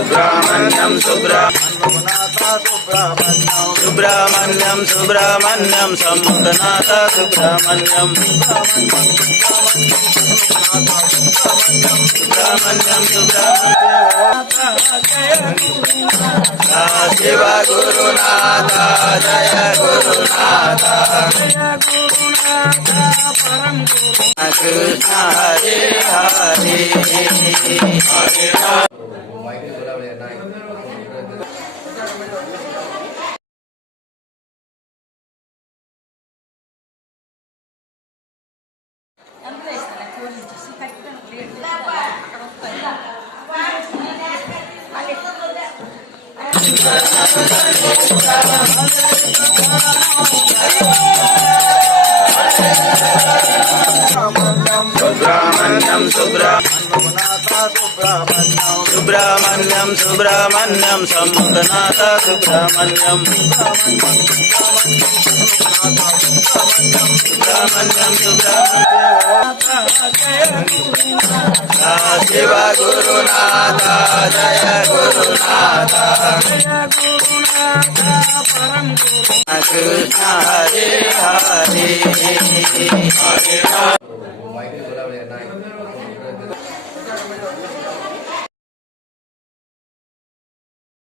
Subrahmanyam Subrahmanyam Subrahmanyam समुद्रनाथ Subrahmanyam Subrahmanyam Shiv Gurunath Jai Gurunath Krishna Hare Hare Subrahmanyam Subrahmanyam Subrahmanyam समुद्रनाथ Subrahmanyam Subrahmanyam Shiv Gurunath Jai Gurunath Krishna Hare Hare